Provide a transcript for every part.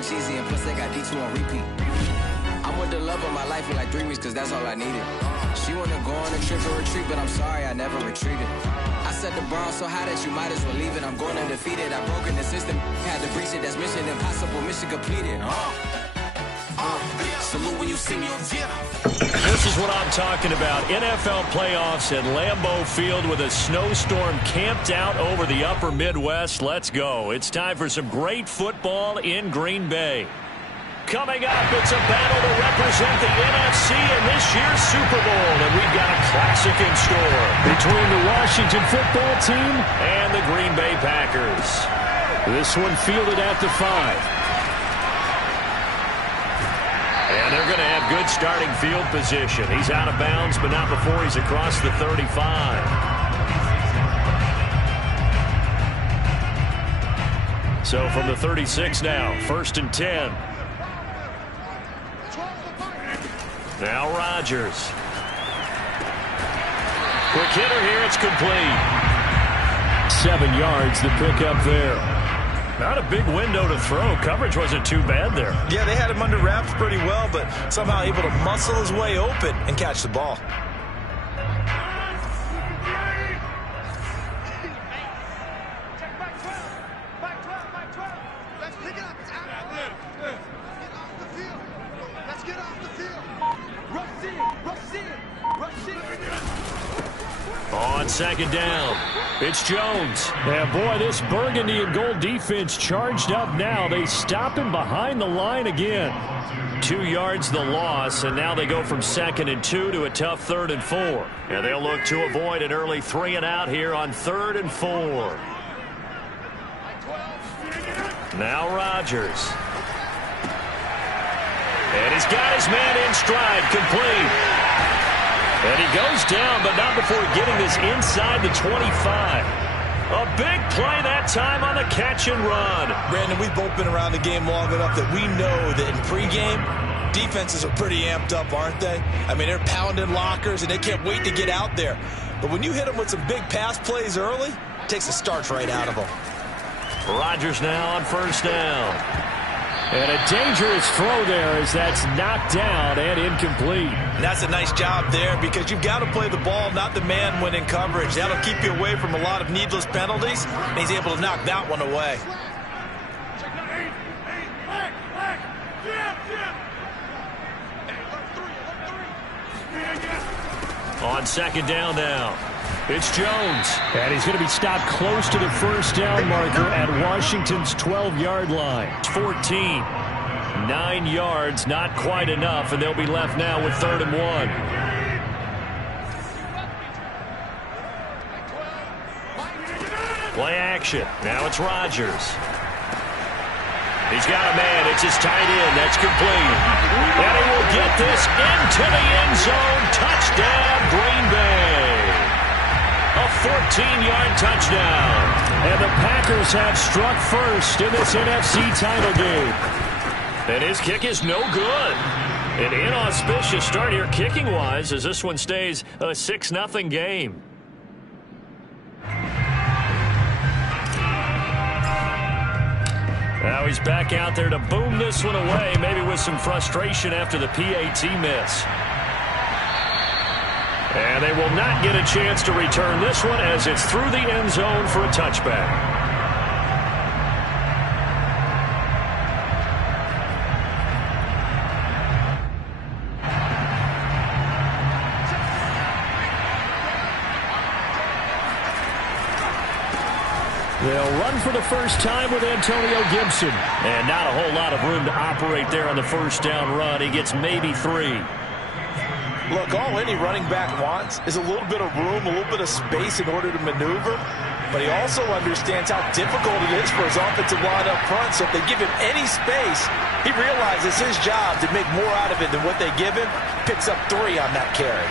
and cheesy, and plus they got D2 on repeat. I'm with the love of my life for like 3 weeks, cause that's all I needed. She wanna go on a trip and retreat, but I'm sorry, I never retreated. I set the bar so high that you might as well leave it. I'm going undefeated, I've broken the system, had to breach it, that's mission impossible, mission completed. Salute when you see me. This is what I'm talking about. NFL playoffs at Lambeau Field with a snowstorm camped out over the upper Midwest. Let's go. It's time for some great football in Green Bay. Coming up, it's a battle to represent the NFC in this year's Super Bowl, and we've got a classic in store between the Washington football team and the Green Bay Packers. This one fielded at the 5. And they're going to have good starting field position. He's out of bounds, but not before he's across the 35. So from the 36 now, 1st and 10. Now Rodgers. Quick hitter here, it's complete. 7 yards, the pickup there. Not a big window to throw. Coverage wasn't too bad there. Yeah, they had him under wraps pretty well, but somehow able to muscle his way open and catch the ball. On 2nd down, it's Jones. And boy, this burgundy and gold defense charged up now. They stop him behind the line again. 2 yards the loss, and now they go from 2nd and 2 to a tough 3rd and 4. And they'll look to avoid an early 3 and out here on 3rd and 4. Now Rodgers. And he's got his man in stride, complete. And he goes down, but not before getting this inside the 25. A big play that time on the catch and run. Brandon, we've both been around the game long enough that we know that in pregame, defenses are pretty amped up, aren't they? I mean, they're pounding lockers, and they can't wait to get out there. But when you hit them with some big pass plays early, it takes the starch right out of them. Rodgers now on 1st down. And a dangerous throw there as that's knocked down and incomplete. And that's a nice job there because you've got to play the ball, not the man when in coverage. That'll keep you away from a lot of needless penalties, and he's able to knock that one away. On 2nd down now, it's Jones. And he's going to be stopped close to the 1st down marker at Washington's 12-yard line. It's 14. 9 yards, not quite enough, and they'll be left now with 3rd and 1. Play action. Now it's Rodgers. He's got a man. It's his tight end. That's complete. And he will get this into the end zone. Touchdown, Green Bay. A 14-yard touchdown. And the Packers have struck first in this NFC title game. And his kick is no good. An inauspicious start here kicking-wise as this one stays a 6-0 game. Now he's back out there to boom this one away, maybe with some frustration after the PAT miss. And they will not get a chance to return this one as it's through the end zone for a touchback. They'll run for the first time with Antonio Gibson. And not a whole lot of room to operate there on the 1st down run. He gets maybe 3. Look, all any running back wants is a little bit of room, a little bit of space in order to maneuver. But he also understands how difficult it is for his offensive line up front. So if they give him any space, he realizes his job to make more out of it than what they give him. Picks up 3 on that carry.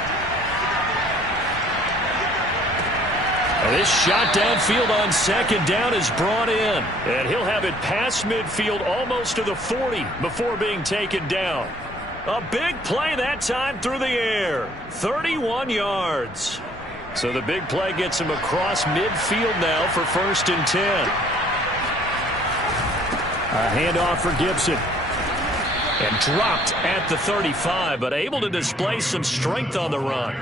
And this shot downfield on 2nd down is brought in. And he'll have it past midfield almost to the 40 before being taken down. A big play that time through the air. 31 yards. So the big play gets him across midfield now for 1st and 10. A handoff for Gibson. And dropped at the 35, but able to display some strength on the run.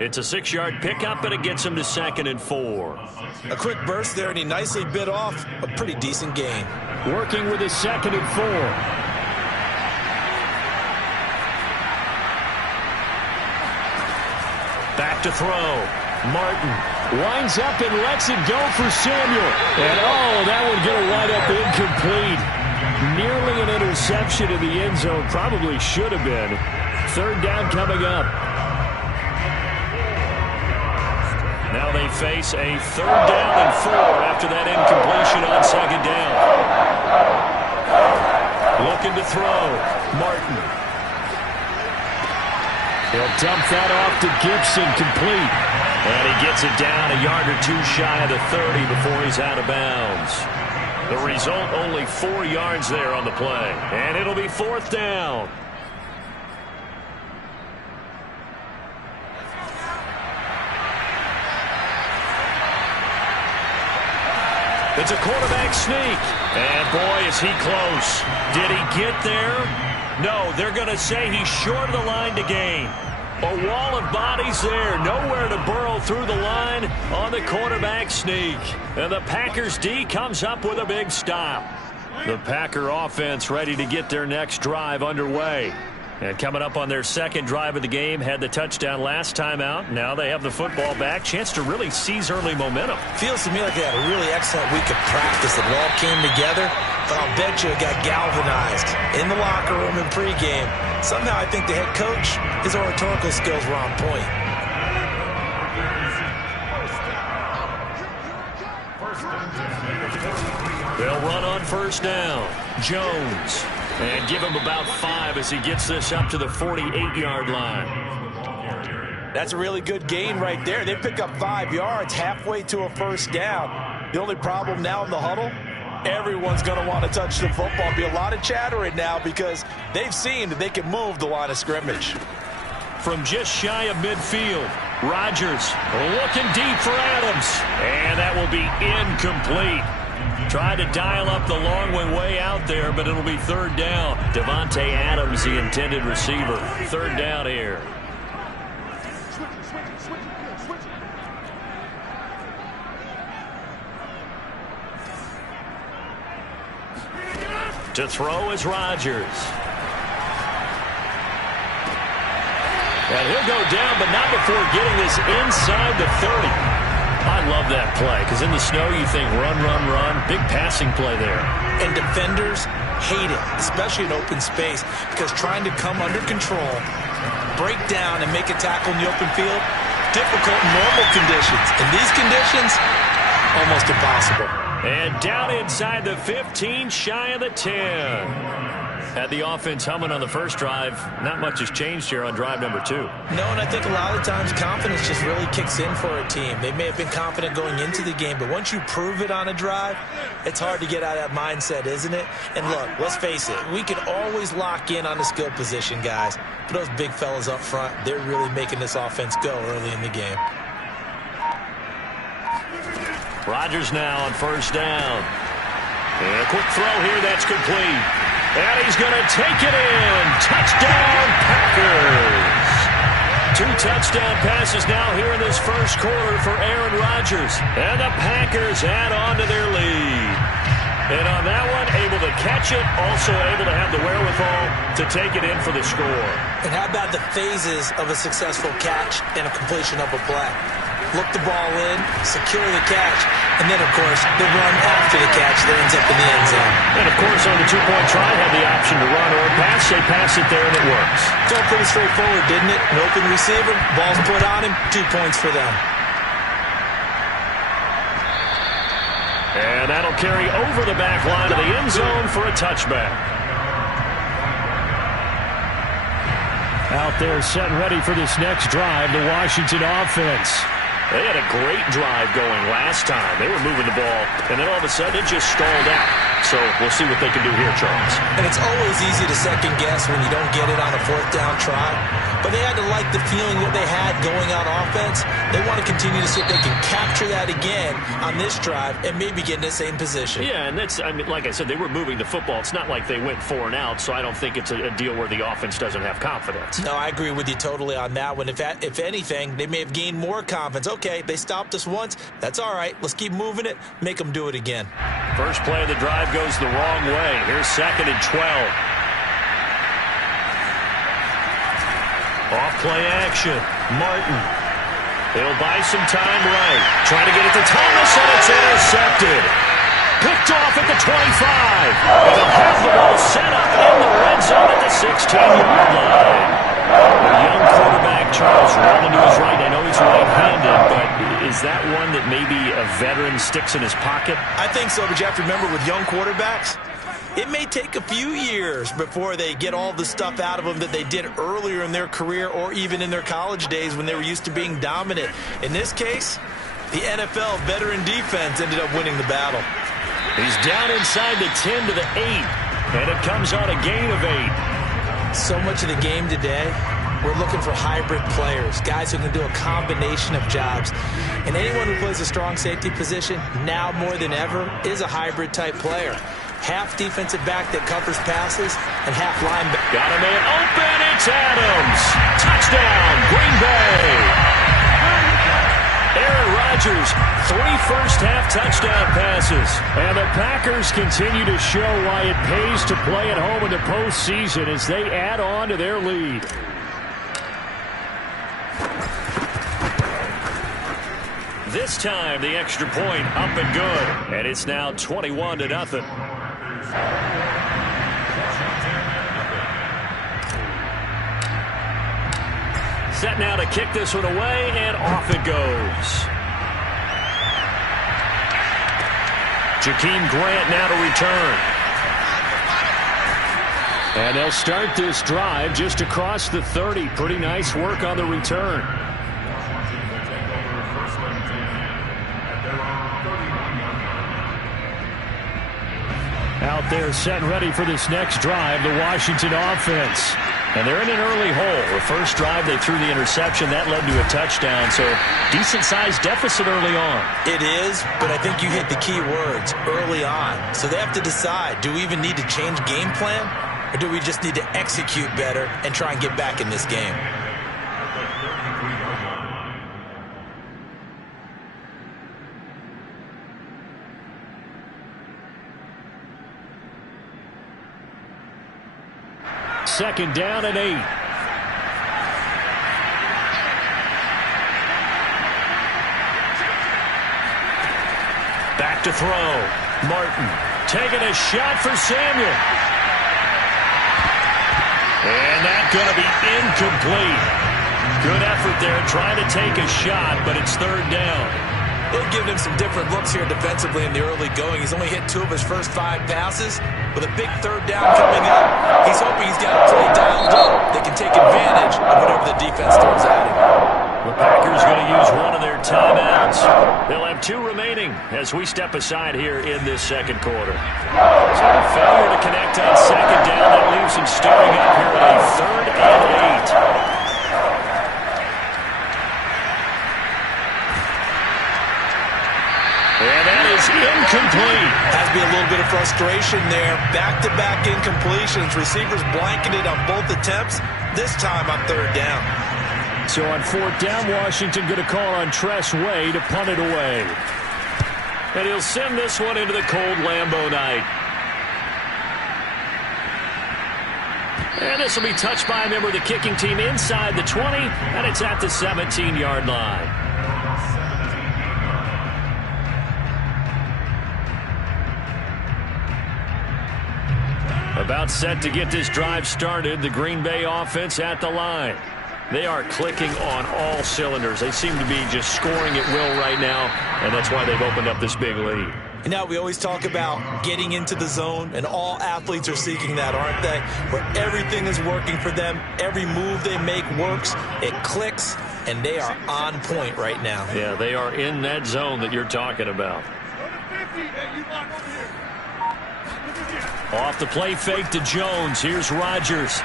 It's a 6-yard pickup, and it gets him to 2nd and 4. A quick burst there, and he nicely bit off a pretty decent gain. Working with his 2nd and 4. Back to throw. Martin winds up and lets it go for Samuel. And, that would get a wide up incomplete. Nearly an interception in the end zone. Probably should have been. 3rd down coming up. Now they face a 3rd down and 4 after that incompletion on 2nd down. Looking to throw. Martin. He'll dump that off to Gibson, complete. And he gets it down a yard or 2 shy of the 30 before he's out of bounds. The result, only 4 yards there on the play. And it'll be 4th down. It's a quarterback sneak. And boy, is he close. Did he get there? No, they're going to say he's short of the line to gain. A wall of bodies there. Nowhere to burrow through the line on the quarterback sneak. And the Packers D comes up with a big stop. The Packer offense ready to get their next drive underway. And coming up on their 2nd drive of the game, had the touchdown last time out. Now they have the football back. Chance to really seize early momentum. Feels to me like they had a really excellent week of practice. It all came together. But I'll bet you it got galvanized in the locker room in pregame. Somehow I think the head coach, his oratorical skills were on point. They'll run on 1st down. Jones. And give him about 5 as he gets this up to the 48-yard line. That's a really good gain right there. They pick up 5 yards halfway to a 1st down. The only problem now in the huddle, everyone's going to want to touch the football. Be a lot of chattering now because they've seen that they can move the line of scrimmage. From just shy of midfield, Rodgers looking deep for Adams. And that will be incomplete. Tried to dial up the long way out there, but it'll be 3rd down. Devontae Adams, the intended receiver. 3rd down here. To throw is Rodgers. And he'll go down, but not before getting this inside the 30. I love that play because in the snow you think run, run, run. Big passing play there. And defenders hate it, especially in open space, because trying to come under control, break down, and make a tackle in the open field, difficult in normal conditions. In these conditions, almost impossible. And down inside the 15, shy of the 10. Had the offense humming on the 1st drive. Not much has changed here on drive number 2. No, and I think a lot of times confidence just really kicks in for a team. They may have been confident going into the game, but once you prove it on a drive, it's hard to get out of that mindset, isn't it? And look, let's face it, we can always lock in on the skill position, guys. But those big fellas up front, they're really making this offense go early in the game. Rodgers now on 1st down. And a quick throw here, that's complete. And he's going to take it in. Touchdown, Packers. 2 touchdown passes now here in this 1st quarter for Aaron Rodgers. And the Packers add on to their lead. And on that one, able to catch it, also able to have the wherewithal to take it in for the score. And how about the phases of a successful catch and a completion of a play? Look the ball in, secure the catch, and then, of course, the run after the catch that ends up in the end zone. And, of course, on the 2-point try, had the option to run or pass. They pass it there, and it works. It's all pretty straightforward, didn't it? An open receiver, ball's put on him, 2 points for them. And that'll carry over the back line of the end zone for a touchback. Out there set and ready for this next drive, the Washington offense. They had a great drive going last time. They were moving the ball, and then all of a sudden it just stalled out. So we'll see what they can do here, Charles. And it's always easy to second guess when you don't get it on a fourth down try. But they had to like the feeling what they had going on offense. They want to continue to see if they can capture that again on this drive and maybe get in the same position. Yeah, and that's, I mean, like I said, they were moving the football. It's not like they went 4 and out, so I don't think it's a deal where the offense doesn't have confidence. No, I agree with you totally on that one. If anything, they may have gained more confidence. Okay, they stopped us once. That's all right. Let's keep moving it. Make them do it again. First play of the drive goes the wrong way. Here's 2nd and 12. Off play action. Martin. He'll buy some time right. Trying to get it to Thomas, and it's intercepted. Picked off at the 25. And they'll have the ball set up in the red zone at the 16-yard line. The young quarterback, Charles, rolling to his right. I know he's right-handed, but is that one that maybe a veteran sticks in his pocket? I think so, but you have to remember with young quarterbacks, it may take a few years before they get all the stuff out of them that they did earlier in their career or even in their college days when they were used to being dominant. In this case, the NFL veteran defense ended up winning the battle. He's down inside the 10 to the 8, and it comes on a gain of 8. So much of the game today, we're looking for hybrid players, guys who can do a combination of jobs. And anyone who plays a strong safety position, now more than ever, is a hybrid type player. Half defensive back that covers passes and half linebacker. Got a man open. It's Adams. Touchdown, Green Bay. Aaron Rodgers, 3 first-half touchdown passes. And the Packers continue to show why it pays to play at home in the postseason as they add on to their lead. This time, the extra point up and good. And it's now 21-0. Set now to kick this one away, and off it goes. Jakeem Grant now to return. And they'll start this drive just across the 30. Pretty nice work on the return. Out there set and ready for this next drive, the Washington offense. And they're in an early hole. The first drive, they threw the interception. That led to a touchdown, so decent-sized deficit early on. It is, but I think you hit the key words, early on. So they have to decide, do we even need to change game plan, or do we just need to execute better and try and get back in this game? Second down and 8. Back to throw. Martin taking a shot for Samuel. And that's going to be incomplete. Good effort there trying to take a shot, but it's third down. They've given him some different looks here defensively in the early going. He's only hit 2 of his first 5 passes. With a big third down coming up, he's hoping he's got a play dialed up that can take advantage of whatever the defense throws at him. The Packers going to use one of their timeouts. They'll have 2 remaining as we step aside here in this second quarter. So a failure to connect on second down. That leaves them staring up here at a 3rd and 8. And that is incomplete. Has to be a little bit of frustration there. Back-to-back incompletions. Receivers blanketed on both attempts, this time on 3rd down. So on 4th down, Washington going to call on Tress Way to punt it away. And he'll send this one into the cold Lambeau night. And this will be touched by a member of the kicking team inside the 20, and it's at the 17-yard line. About set to get this drive started, the Green Bay offense at the line. They are clicking on all cylinders. They seem to be just scoring at will right now, and that's why they've opened up this big lead. And now we always talk about getting into the zone, and all athletes are seeking that, aren't they? Where everything is working for them, every move they make works, it clicks, and they are on point right now. Yeah, they are in that zone that you're talking about. Off the play fake to Jones. Here's Rodgers.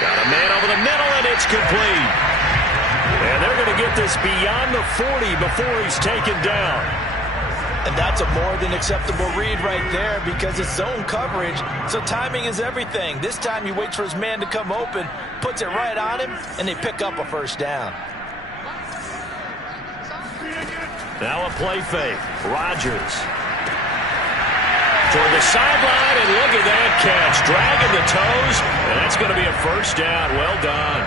Got a man over the middle, and it's complete. And they're going to get this beyond the 40 before he's taken down. And that's a more than acceptable read right there because it's zone coverage, so timing is everything. This time he waits for his man to come open, puts it right on him, and they pick up a first down. Now a play fake. Rodgers. Toward the sideline, and look at that catch. Dragging the toes, and that's going to be a first down. Well done.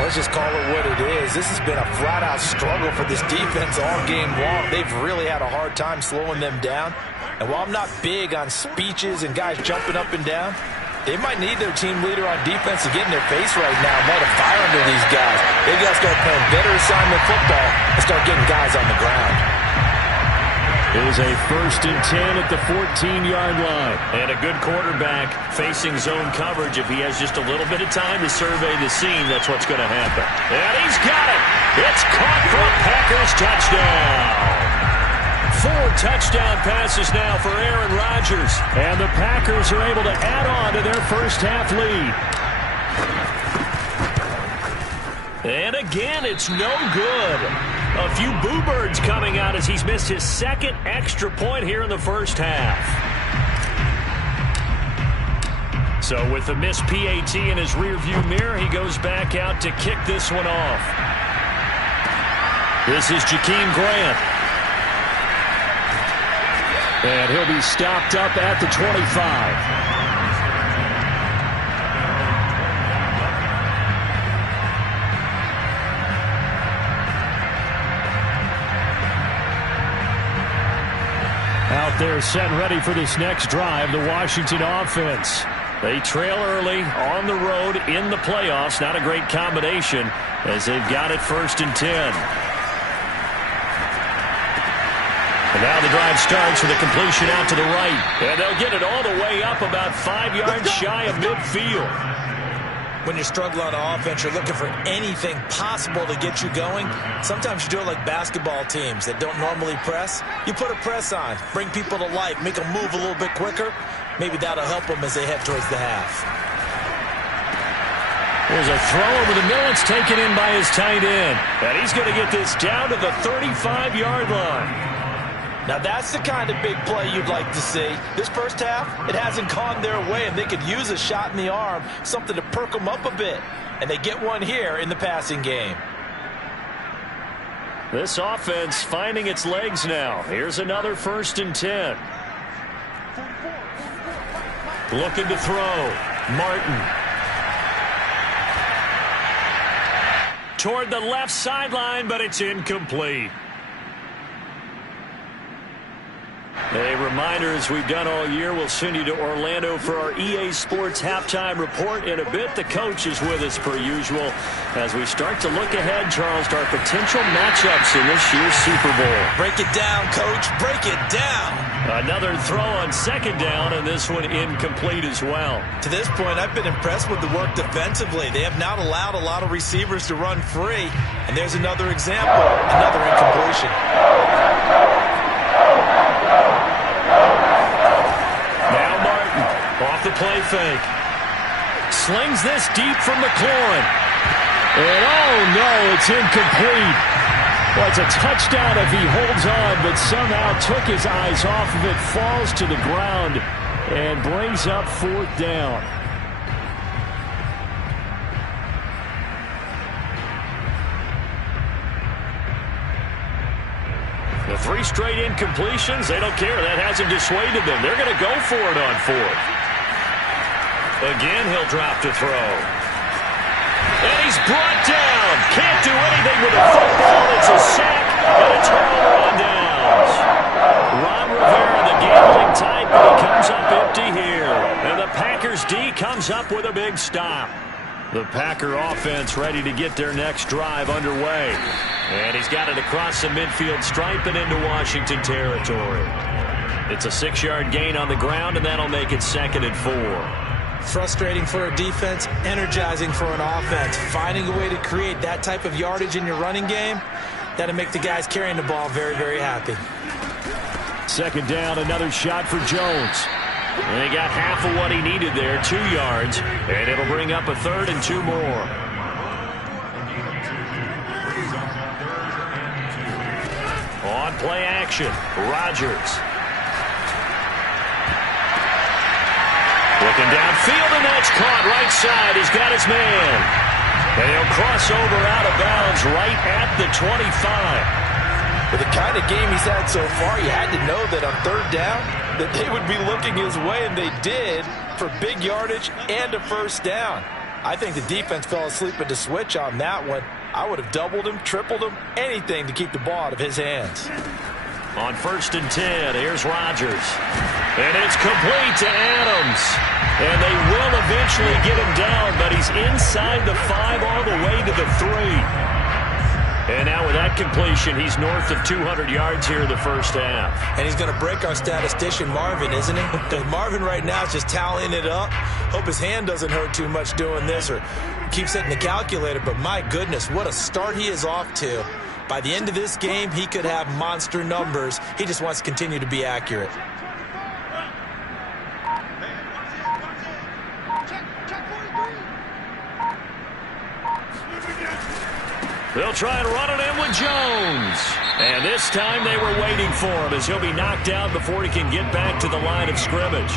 Let's just call it what it is. This has been a flat-out struggle for this defense all game long. They've really had a hard time slowing them down. And while I'm not big on speeches and guys jumping up and down, they might need their team leader on defense to get in their face right now and light a fire under these guys. They've got to start playing better assignment football and start getting guys on the ground. It is a 1st and 10 at the 14-yard line. And a good quarterback facing zone coverage. If he has just a little bit of time to survey the scene, that's what's going to happen. And he's got it. It's caught for a Packers touchdown. 4 touchdown passes now for Aaron Rodgers. And the Packers are able to add on to their first half lead. And again, it's no good. A few boo birds coming out as he's missed his 2nd extra point here in the first half. So with the missed PAT in his rearview mirror, he goes back out to kick this one off. This is Jakeem Grant. And he'll be stopped up at the 25. Out there set and ready for this next drive, the Washington offense. They trail early on the road in the playoffs. Not a great combination as they've got it 1st and 10. And now the drive starts with a completion out to the right. And they'll get it all the way up about 5 yards shy of midfield. When you're struggling on offense, you're looking for anything possible to get you going. Sometimes you do it like basketball teams that don't normally press. You put a press on, bring people to life, make them move a little bit quicker. Maybe that'll help them as they head towards the half. There's a throw over the middle. It's taken in by his tight end. And he's going to get this down to the 35-yard line. Now that's the kind of big play you'd like to see. This first half, it hasn't gone their way, and they could use a shot in the arm, something to perk them up a bit. And they get one here in the passing game. This offense finding its legs now. Here's another 1st and 10. Looking to throw. Martin. Toward the left sideline, but it's incomplete. A reminder, as we've done all year, we'll send you to Orlando for our EA Sports halftime report in a bit. The coach is with us per usual as we start to look ahead, Charles, to our potential matchups in this year's Super Bowl. Break it down, Coach. Break it down. Another throw on 2nd down, and this one incomplete as well. To this point, I've been impressed with the work defensively. They have not allowed a lot of receivers to run free. And there's another example, another incompletion. Off the play fake. Slings this deep from McLaurin. And oh no, it's incomplete. Well, it's a touchdown if he holds on, but somehow took his eyes off of it, falls to the ground, and brings up 4th down. The 3 straight incompletions, they don't care. That hasn't dissuaded them. They're going to go for it on 4th. Again, he'll drop to throw. And he's brought down. Can't do anything with the football. It's a sack and a turnover on downs. Ron Rivera, the gambling type, but he comes up empty here. And the Packers D comes up with a big stop. The Packer offense ready to get their next drive underway. And he's got it across the midfield stripe and into Washington territory. It's a 6-yard gain on the ground, and that'll make it 2nd and 4. Frustrating for a defense, energizing for an offense. Finding a way to create that type of yardage in your running game, that'll make the guys carrying the ball very, very happy. 2nd down, another shot for Jones. And he got half of what he needed there, 2 yards, and it'll bring up a 3rd and 2 more. On play action, Rodgers. Looking downfield, and that's caught right side. He's got his man. And he'll cross over out of bounds right at the 25. With the kind of game he's had so far, you had to know that on 3rd down that they would be looking his way, and they did, for big yardage and a 1st down. I think the defense fell asleep at the switch on that one. I would have doubled him, tripled him, anything to keep the ball out of his hands. On 1st and 10, here's Rodgers. And it's complete to Adams. And they will eventually get him down, but he's inside the 5 all the way to the 3. And now with that completion, he's north of 200 yards here in the 1st half. And he's going to break our statistician Marvin, isn't he? Because Marvin right now is just tallying it up. Hope his hand doesn't hurt too much doing this or keeps hitting the calculator. But my goodness, what a start he is off to. By the end of this game, he could have monster numbers. He just wants to continue to be accurate. They'll try and run it in with Jones. And this time they were waiting for him as he'll be knocked out before he can get back to the line of scrimmage.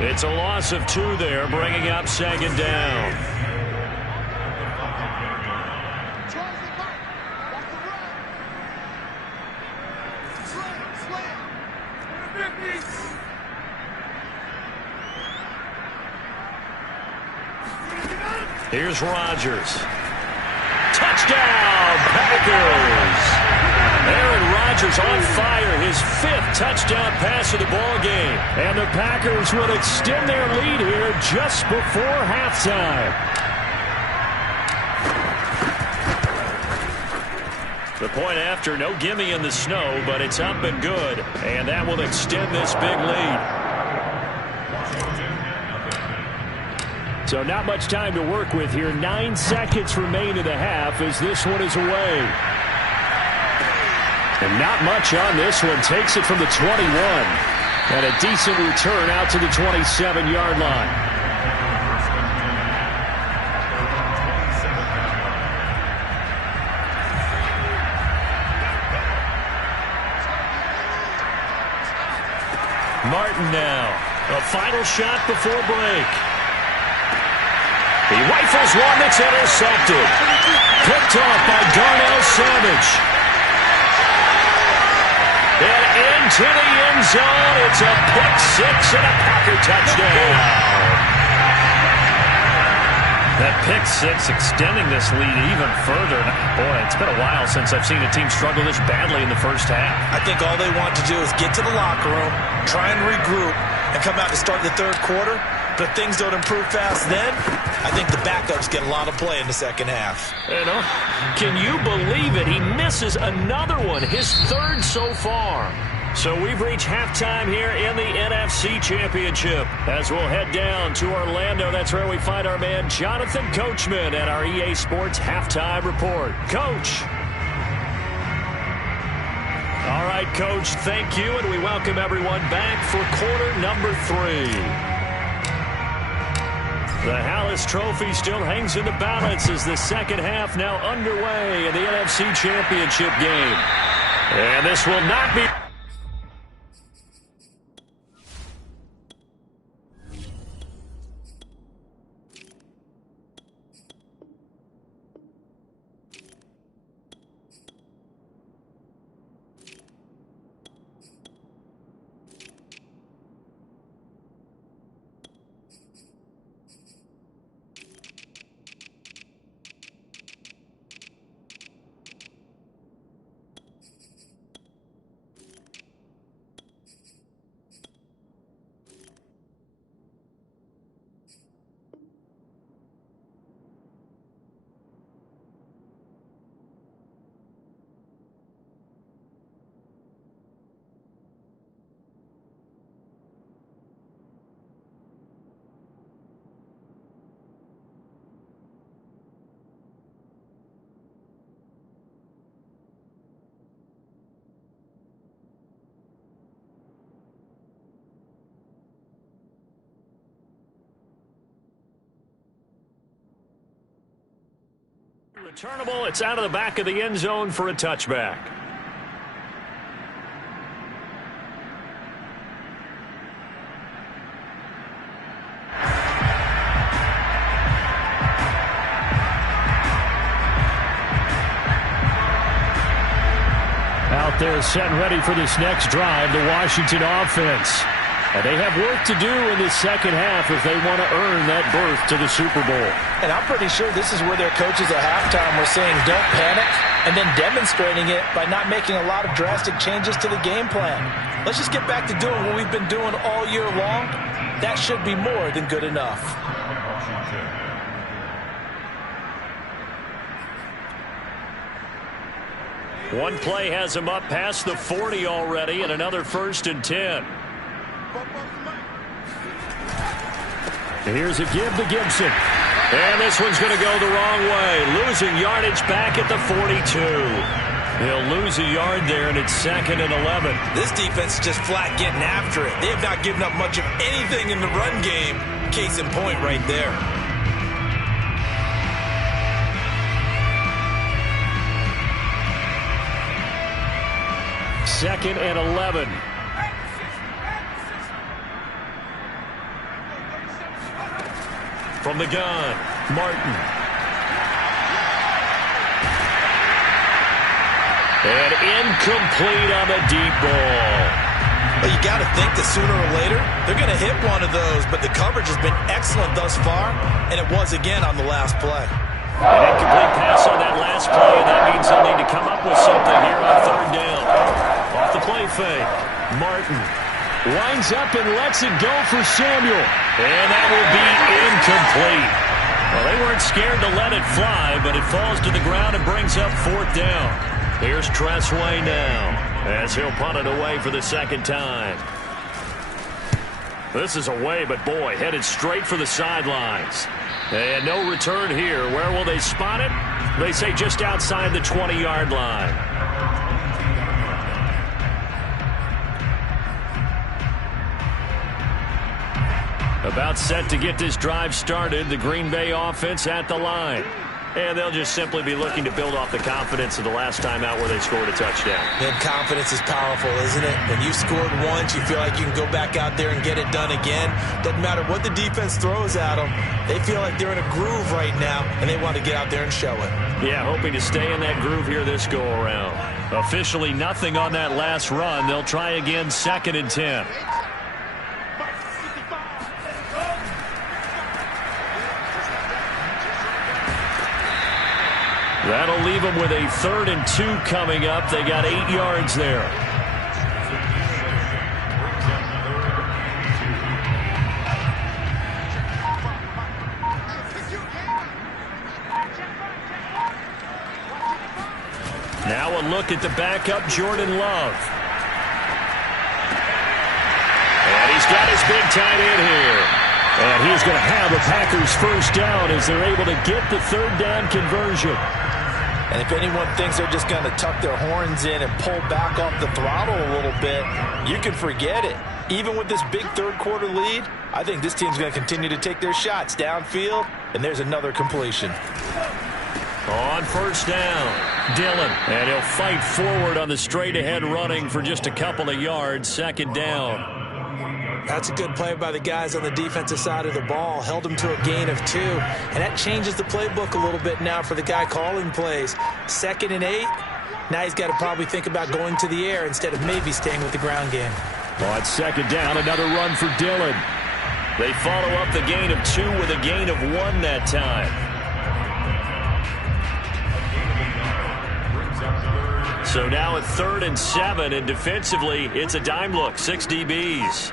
It's a loss of 2 there, bringing up 2nd down. Here's Rodgers. Touchdown, Packers! Aaron Rodgers on fire, his 5th touchdown pass of the ball game. And the Packers will extend their lead here just before halftime. The point after, no gimme in the snow, but it's up and good. And that will extend this big lead. So not much time to work with here. 9 seconds remain in the half as this one is away. And not much on this one. Takes it from the 21. And a decent return out to the 27-yard line. Martin now. A final shot before break. He rifles one that's intercepted. Picked off by Darnell Savage. And into the end zone. It's a pick 6 and a Packer touchdown. That pick 6 extending this lead even further. Boy, it's been a while since I've seen a team struggle this badly in the 1st half. I think all they want to do is get to the locker room, try and regroup, and come out to start the 3rd quarter. But if things don't improve fast then, I think the backups get a lot of play in the 2nd half. You know, can you believe it? He misses another one, his 3rd so far. So we've reached halftime here in the NFC Championship. As we'll head down to Orlando, that's where we find our man Jonathan Coachman at our EA Sports Halftime Report. Coach. All right, Coach, thank you, and we welcome everyone back for quarter number 3. The Hallis Trophy still hangs in the balance as the 2nd half now underway in the NFC Championship game. And this will not be... Returnable, it's out of the back of the end zone for a touchback. Out there set and ready for this next drive, the Washington offense. And they have work to do in the second half if they want to earn that berth to the Super Bowl. And I'm pretty sure this is where their coaches at halftime were saying don't panic, and then demonstrating it by not making a lot of drastic changes to the game plan. Let's just get back to doing what we've been doing all year long. That should be more than good enough. One play has him up past the 40 already, and another 1st and 10. Here's a give to Gibson. And this one's going to go the wrong way. Losing yardage back at the 42. He'll lose a yard there, and it's 2nd and 11. This defense is just flat getting after it. They have not given up much of anything in the run game. Case in point right there. Second and 11. From the gun, Martin. And incomplete on the deep ball. Well, you got to think that sooner or later, they're going to hit one of those, but the coverage has been excellent thus far, and it was again on the last play. An incomplete pass on that last play, and that means they'll need to come up with something here on 3rd down. Off the play fake, Martin winds up and lets it go for Samuel. And that will be incomplete. Well, they weren't scared to let it fly, but it falls to the ground and brings up 4th down. Here's Tressway now as he'll punt it away for the 2nd time. This is away, but boy, headed straight for the sidelines. And no return here. Where will they spot it? They say just outside the 20-yard line. About set to get this drive started, the Green Bay offense at the line. And they'll just simply be looking to build off the confidence of the last time out where they scored a touchdown. And confidence is powerful, isn't it? When you scored once, you feel like you can go back out there and get it done again. Doesn't matter what the defense throws at them. They feel like they're in a groove right now, and they want to get out there and show it. Yeah, hoping to stay in that groove here this go-around. Officially nothing on that last run. They'll try again, 2nd and 10. That'll leave them with a 3rd and 2 coming up. They got 8 yards there. Now a look at the backup, Jordan Love. And he's got his big tight end here. And he's going to have a Packers 1st down as they're able to get the 3rd down conversion. And if anyone thinks they're just going to tuck their horns in and pull back off the throttle a little bit, you can forget it. Even with this big 3rd quarter lead, I think this team's going to continue to take their shots downfield, and there's another completion. On 1st down, Dillon. And he'll fight forward on the straight-ahead running for just a couple of yards, 2nd down. That's a good play by the guys on the defensive side of the ball. Held them to a gain of 2. And that changes the playbook a little bit now for the guy calling plays. 2nd and 8. Now he's got to probably think about going to the air instead of maybe staying with the ground game. On 2nd down, another run for Dillon. They follow up the gain of 2 with a gain of 1 that time. So now at 3rd and 7, and defensively, it's a dime look. 6 DBs.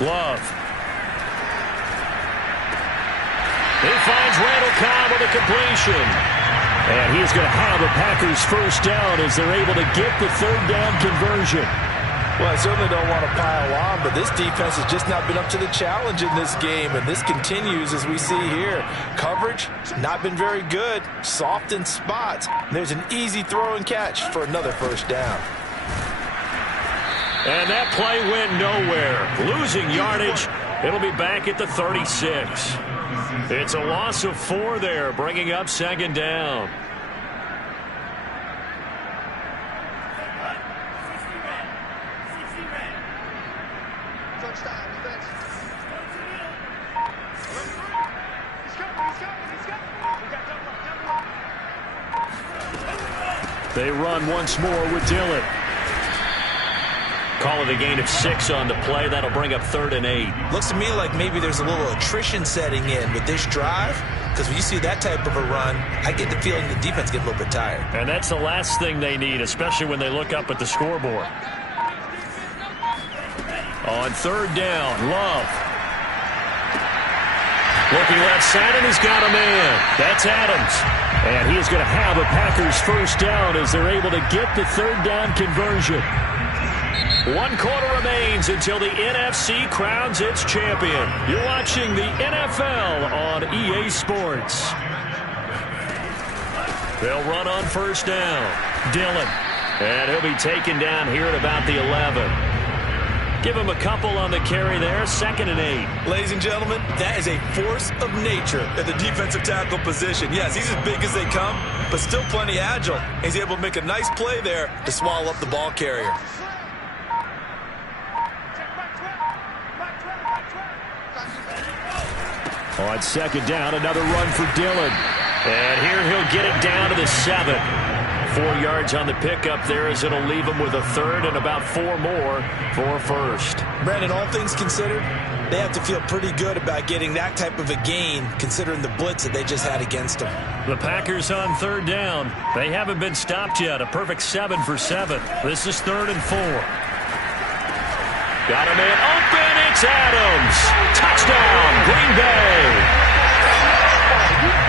Love. He finds Randall Cobb with a completion. And he's going to have a Packers 1st down as they're able to get the 3rd down conversion. Well, I certainly don't want to pile on, but this defense has just not been up to the challenge in this game, and this continues as we see here. Coverage, not been very good, soft in spots. There's an easy throw and catch for another 1st down. And that play went nowhere. Losing yardage, it'll be back at the 36. It's a loss of 4 there, bringing up second down. They run once more with Dillon. Call it a gain of 6 on the play. That'll bring up 3rd and 8. Looks to me like maybe there's a little attrition setting in with this drive, because when you see that type of a run, I get the feeling the defense gets a little bit tired. And that's the last thing they need, especially when they look up at the scoreboard. On 3rd down, Love. Looking left side, and he's got a man. That's Adams. And he is going to have a Packers first down as they're able to get the 3rd down conversion. 1 quarter remains until the NFC crowns its champion. You're watching the NFL on EA Sports. They'll run on 1st down. Dillon. And he'll be taken down here at about the 11. Give him a couple on the carry there. 2nd and 8. Ladies and gentlemen, that is a force of nature at the defensive tackle position. Yes, he's as big as they come, but still plenty agile. He's able to make a nice play there to swallow up the ball carrier. On 2nd down, another run for Dillon. And here he'll get it down to the 7. 4 yards on the pickup there as it'll leave him with a 3rd and about 4 more for 1st. Brandon, all things considered, they have to feel pretty good about getting that type of a gain considering the blitz that they just had against them. The Packers on 3rd down. They haven't been stopped yet. A perfect 7 for 7. This is 3rd and 4. Got a man open. It's Adams. Touchdown, Green Bay.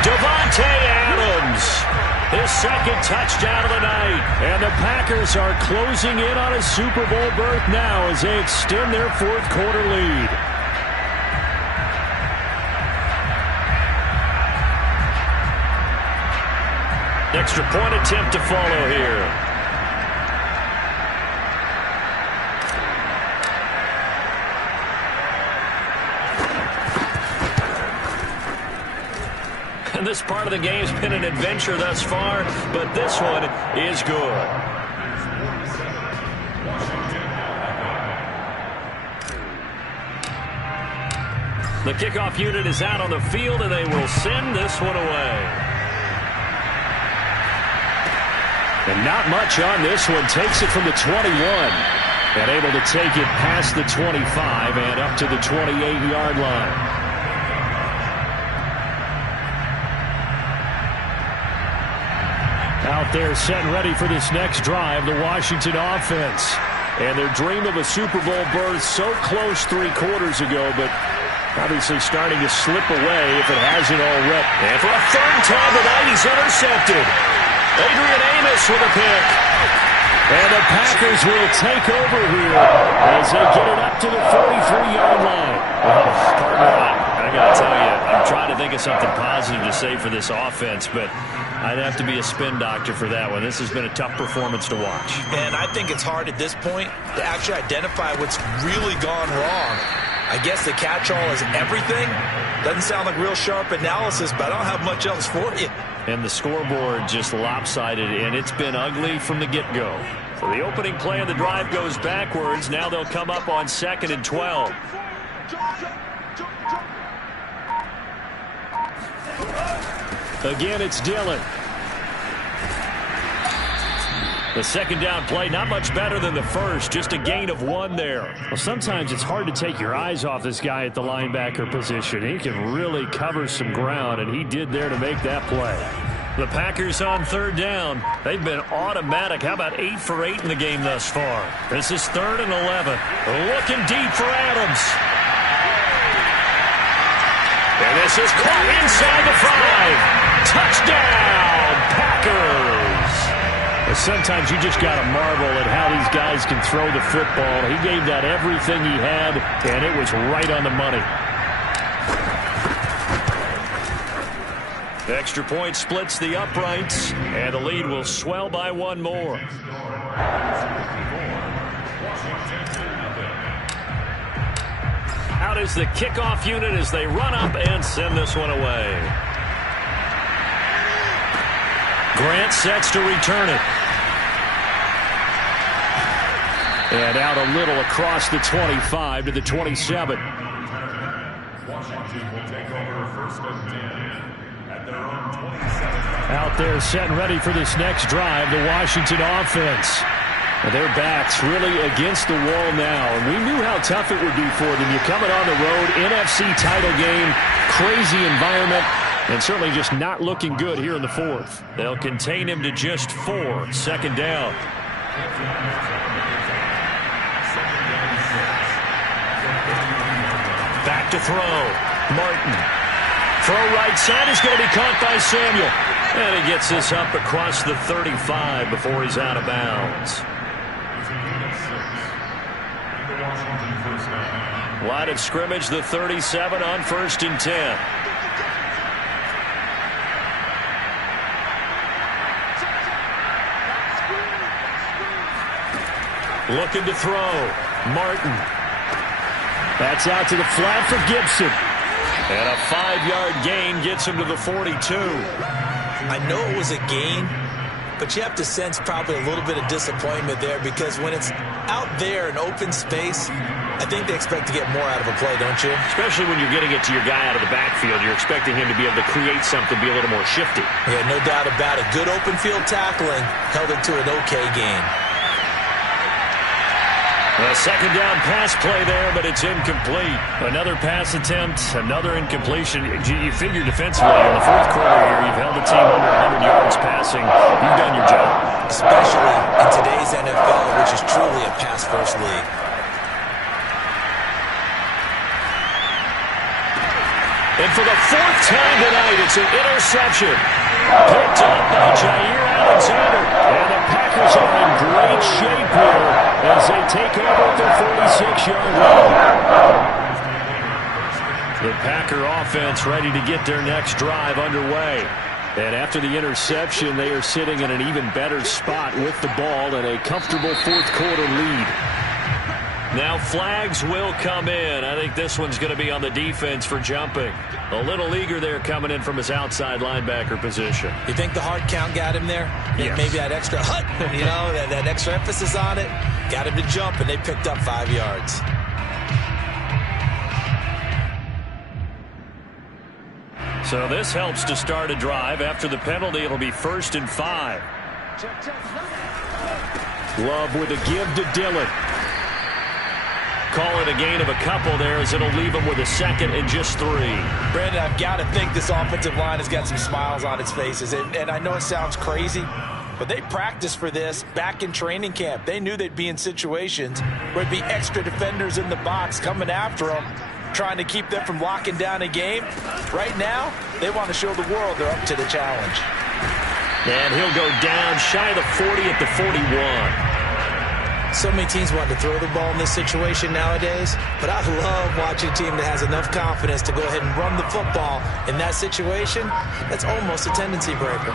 Devontae Adams. His 2nd touchdown of the night. And the Packers are closing in on a Super Bowl berth now as they extend their 4th quarter lead. Extra point attempt to follow here. And this part of the game's been an adventure thus far, but this one is good. The kickoff unit is out on the field, and they will send this one away. And not much on this one. Takes it from the 21. And able to take it past the 25 and up to the 28-yard line. Out there set and ready for this next drive, the Washington offense. And their dream of a Super Bowl berth so close 3 quarters ago, but obviously starting to slip away if it hasn't already. And for a 3rd time tonight, he's intercepted. Adrian Amos with a pick. And the Packers will take over here as they get it up to the 43-yard line. Partner, I got to tell you, I'm trying to think of something positive to say for this offense, but I'd have to be a spin doctor for that one. This has been a tough performance to watch. And I think it's hard at this point to actually identify what's really gone wrong. I guess the catch-all is everything. Doesn't sound like real sharp analysis, but I don't have much else for you. And the scoreboard just lopsided, and it's been ugly from the get-go. So the opening play of the drive goes backwards. Now they'll come up on 2nd and 12. Again, it's Dillon. The 2nd down play, not much better than the first, just a gain of 1 there. Well, sometimes it's hard to take your eyes off this guy at the linebacker position. He can really cover some ground, and he did there to make that play. The Packers on 3rd down. They've been automatic. How about 8 for 8 in the game thus far? This is 3rd and 11. Looking deep for Adams. And this is caught inside the 5. Touchdown, Packers. Sometimes you just got to marvel at how these guys can throw the football. He gave that everything he had, and it was right on the money. The extra point splits the uprights, and the lead will swell by 1 more. out is the kickoff unit as they run up and send this one away. Grant sets to return it. And out a little across the 25 to the 27. Washington will take over first and 10 at their own 27. Out there set and ready for this next drive, the Washington offense. Their backs really against the wall now. And we knew how tough it would be for them. You're coming on the road, NFC title game, crazy environment, and certainly just not looking good here in the fourth. They'll contain him to just 4. Second down. Back to throw. Martin. Throw right side is going to be caught by Samuel. And he gets this up across the 35 before he's out of bounds. Line of scrimmage, the 37 on 1st and 10. Looking to throw. Martin. That's out to the flat for Gibson. And a 5-yard gain gets him to the 42. I know it was a gain, but you have to sense probably a little bit of disappointment there because when it's out there in open space, I think they expect to get more out of a play, don't you? Especially when you're getting it to your guy out of the backfield. You're expecting him to be able to create something, be a little more shifty. Yeah, no doubt about it. Good open field tackling held it to an okay gain. A second down pass play there, but it's incomplete. Another pass attempt, another incompletion. You figure defensively in the fourth quarter here, you've held the team under 100 yards passing. You've done your job. Especially in today's NFL, which is truly a pass-first league. And for the 4th time tonight, it's an interception. Picked up by Jair Alexander. And the Packers are in great shape here as they take over at their 46-yard line. The Packer offense ready to get their next drive underway. And after the interception, they are sitting in an even better spot with the ball and a comfortable fourth quarter lead. Now flags will come in. I think this one's going to be on the defense for jumping. A little eager there coming in from his outside linebacker position. You think the hard count got him there? Yes. Maybe that extra hut, that extra emphasis on it. Got him to jump, and they picked up 5 yards. So this helps to start a drive. After the penalty, it'll be 1st and 5. Love with a give to Dillon. Call it a gain of a couple there as it'll leave him with a 2nd and just 3. Brandon, I've got to think this offensive line has got some smiles on its faces. And I know it sounds crazy, but they practiced for this back in training camp. They knew they'd be in situations where there'd be extra defenders in the box coming after them, trying to keep them from locking down a game. Right now, they want to show the world they're up to the challenge. And he'll go down shy of the 40 at the 41. So many teams want to throw the ball in this situation nowadays, but I love watching a team that has enough confidence to go ahead and run the football in that situation. That's almost a tendency breaker.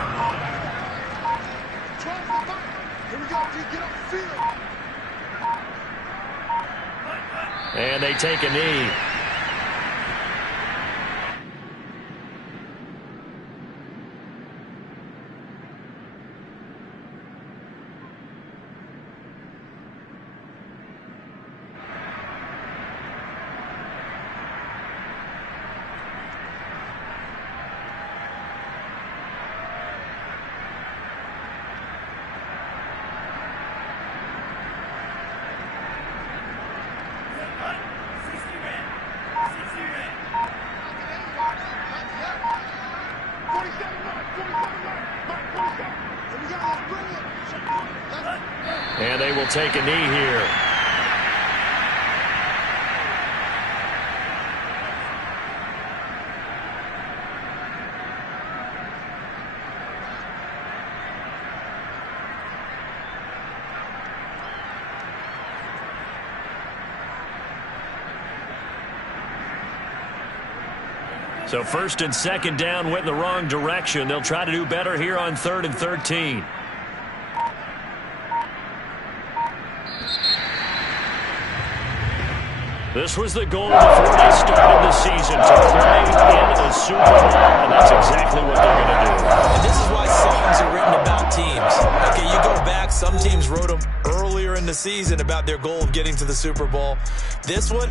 And they take a knee. And they will take a knee here. So 1st and 2nd down went in the wrong direction. They'll try to do better here on 3rd and 13. This was the goal before they started the season, to play in a Super Bowl, and that's exactly what they're going to do. And this is why songs are written about teams. Okay, you go back, some teams wrote them earlier in the season about their goal of getting to the Super Bowl. This one,